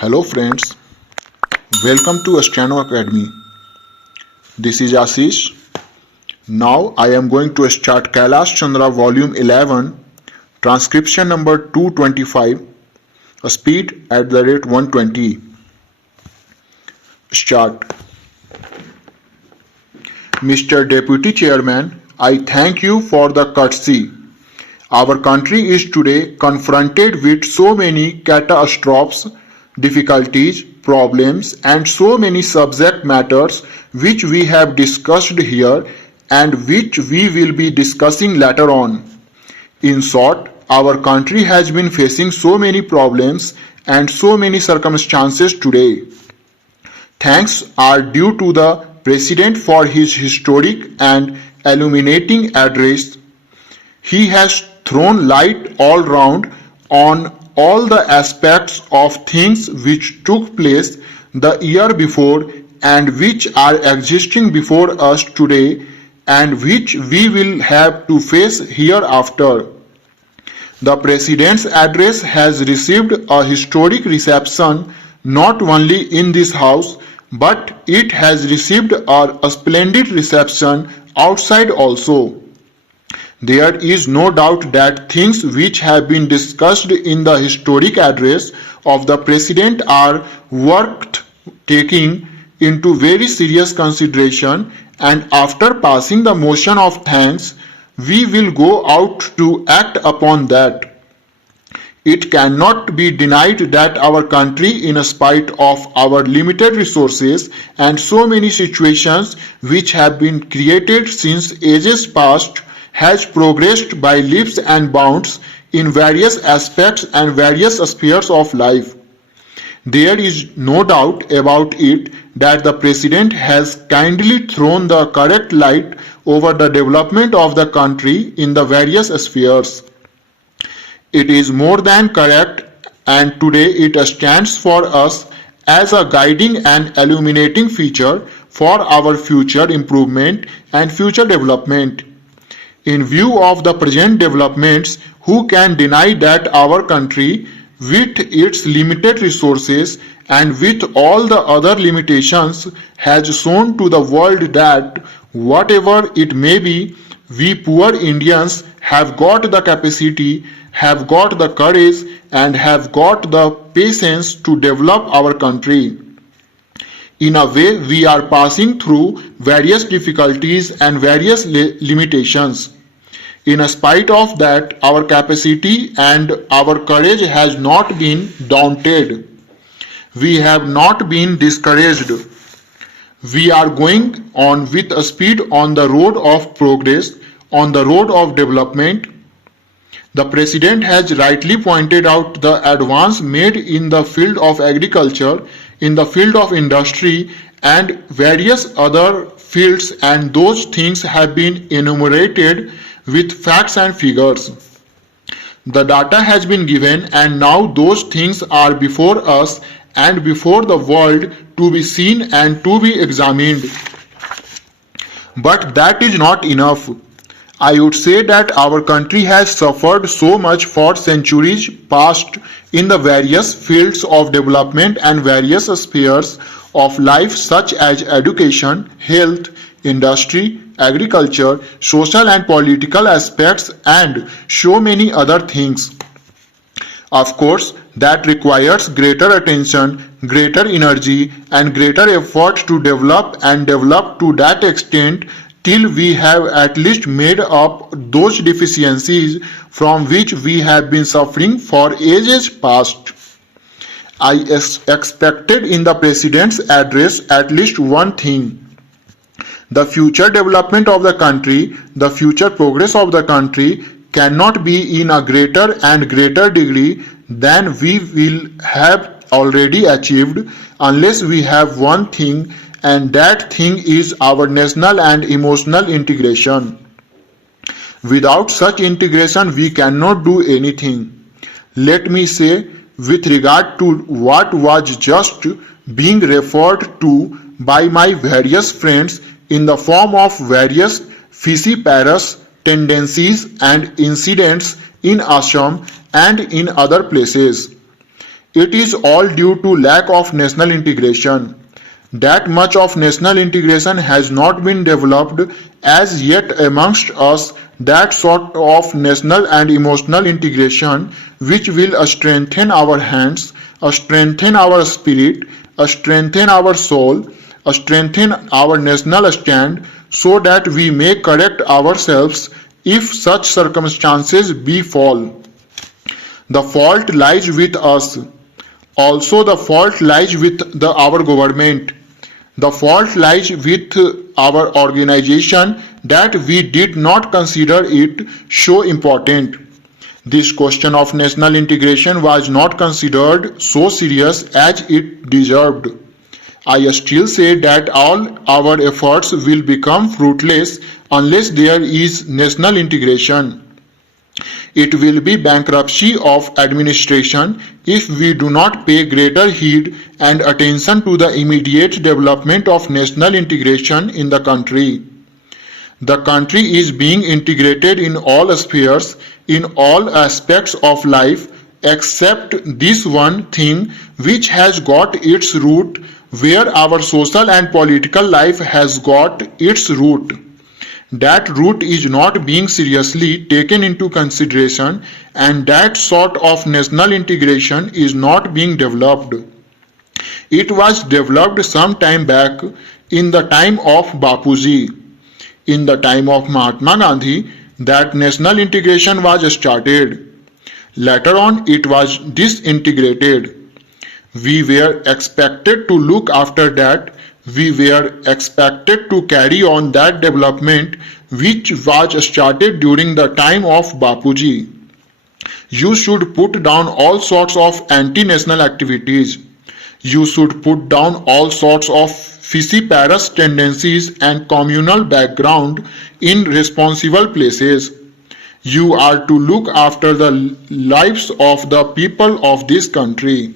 Hello friends, welcome to Astrano Academy. This is Ashish. Now I am going to start Kailash Chandra volume 11, transcription number 225, a speed at the rate 120. Start. Mr. Deputy Chairman, I thank you for the courtesy. Our country is today confronted with so many catastrophes, difficulties, problems, and so many subject matters which we have discussed here and which we will be discussing later on. In short, our country has been facing so many problems and so many circumstances today. Thanks are due to the President for his historic and illuminating address. He has thrown light all round on all the aspects of things which took place the year before and which are existing before us today and which we will have to face hereafter. The President's address has received a historic reception not only in this house, but it has received a splendid reception outside also. There is no doubt that things which have been discussed in the historic address of the President are worth taking into very serious consideration, and after passing the motion of thanks, we will go out to act upon that. It cannot be denied that our country, in spite of our limited resources and so many situations which have been created since ages past, has progressed by leaps and bounds in various aspects and various spheres of life. There is no doubt about it that the President has kindly thrown the correct light over the development of the country in the various spheres. It is more than correct, and today it stands for us as a guiding and illuminating feature for our future improvement and future development. In view of the present developments, who can deny that our country, with its limited resources and with all the other limitations, has shown to the world that, whatever it may be, we poor Indians have got the capacity, have got the courage, and have got the patience to develop our country. In a way, we are passing through various difficulties and various limitations. In spite of that, our capacity and our courage has not been daunted. We have not been discouraged. We are going on with a speed on the road of progress, on the road of development. The President has rightly pointed out the advance made in the field of agriculture, in the field of industry, and various other fields, and those things have been enumerated with facts and figures. The data has been given, and now those things are before us and before the world to be seen and to be examined. But that is not enough. I would say that our country has suffered so much for centuries past in the various fields of development and various spheres of life such as education, health, industry, agriculture, social and political aspects, and so many other things. Of course, that requires greater attention, greater energy, and greater effort to develop and develop to that extent till we have at least made up those deficiencies from which we have been suffering for ages past. I expected in the President's address at least one thing. The future development of the country, the future progress of the country cannot be in a greater and greater degree than we will have already achieved unless we have one thing, and that thing is our national and emotional integration. Without such integration, we cannot do anything. Let me say, with regard to what was just being referred to by my various friends in the form of various fissiparous tendencies and incidents in Assam and in other places. It is all due to lack of national integration. That much of national integration has not been developed as yet amongst us, that sort of national and emotional integration which will strengthen our hands, strengthen our spirit, strengthen our soul, strengthen our national stand, so that we may correct ourselves if such circumstances befall. The fault lies with us. Also, the fault lies with our government. The fault lies with our organization that we did not consider it so important. This question of national integration was not considered so serious as it deserved. I still say that all our efforts will become fruitless unless there is national integration. It will be bankruptcy of administration if we do not pay greater heed and attention to the immediate development of national integration in the country. The country is being integrated in all spheres, in all aspects of life, except this one thing which has got its root where our social and political life has got its root. That root is not being seriously taken into consideration, and that sort of national integration is not being developed. It was developed some time back in the time of Bapuji. In the time of Mahatma Gandhi, that national integration was started. Later on, it was disintegrated. We were expected to look after that. We were expected to carry on that development which was started during the time of Bapuji. You should put down all sorts of anti-national activities. You should put down all sorts of fissiparous tendencies and communal background in responsible places. You are to look after the lives of the people of this country.